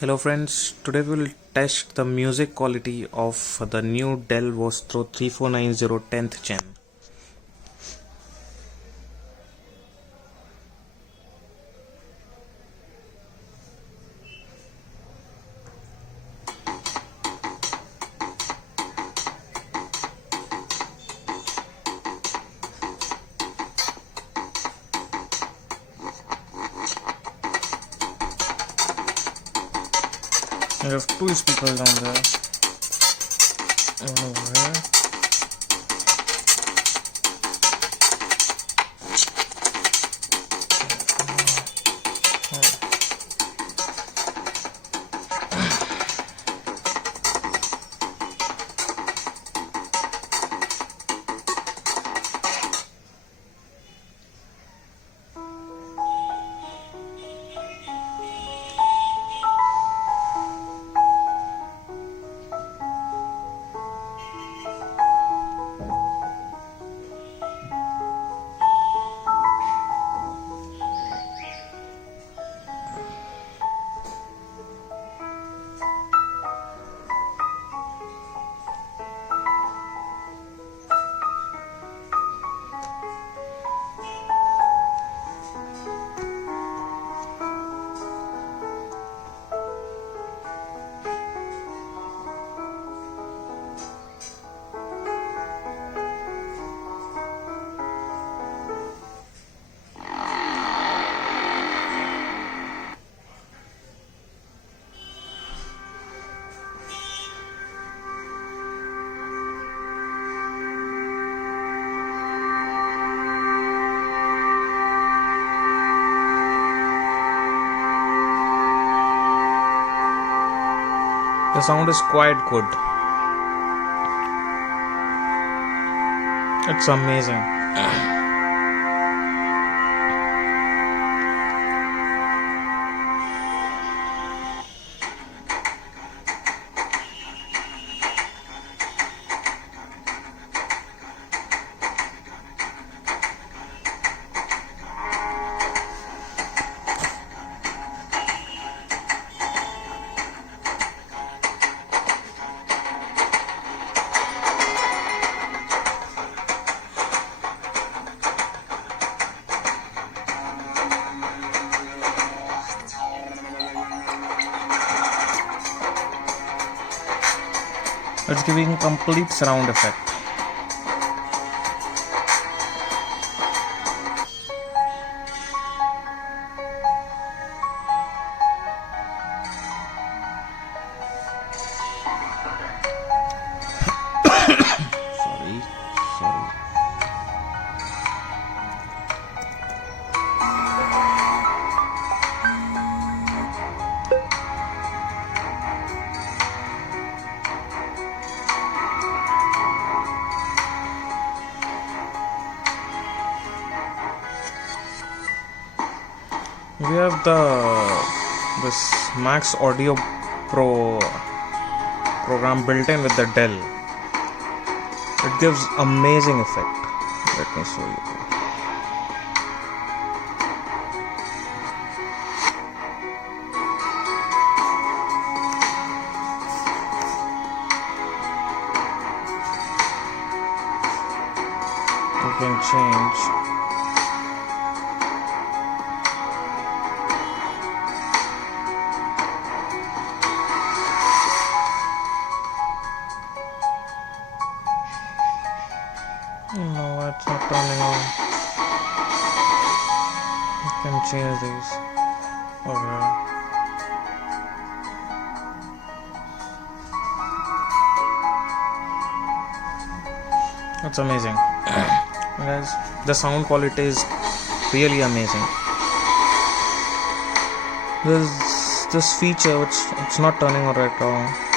Hello friends, today we will test the music quality of the new Dell Vostro 3490 10th Gen. I have two speakers down there. One over here. The sound is quite good. It's amazing. It's giving complete surround effect. Sorry. We have this Max Audio Pro program built in with the Dell. It gives amazing effect. Let me show you. You can change. No, it's not turning on. You can change these. Okay. That's amazing. Guys, the sound quality is really amazing. There's this feature which it's not turning on right now.